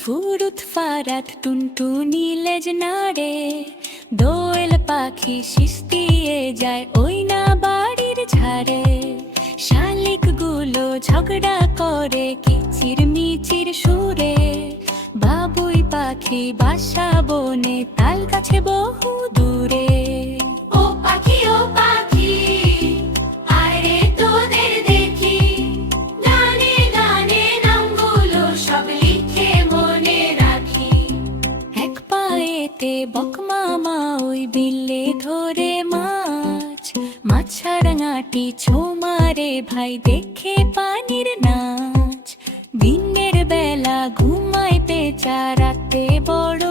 ফুরুত ফারাত টুনটুনি লেজ নাড়ে, দোয়েল পাখি শিস্তিয়ে যায় ওই না বাড়ির ঝাড়ে। শালিক গুলো ঝগড়া করে কিচির মিচির সুরে, বাবুই পাখি বাসা বনে তাল গাছে বহু দূরে। ও পাখি ও পাখি, আয় রে তোদের দেখি, গানে গানে নামগুলো সব লিখে মনে রাখি। এক পায়েতে বকমামা ওই বিলে ধরে মাছ, মাছরাঙাটি ছো মারে ভাই দেখে পানির নাচ। দিনের বেলা ঘুমায় পেঁচা, রাতে বড়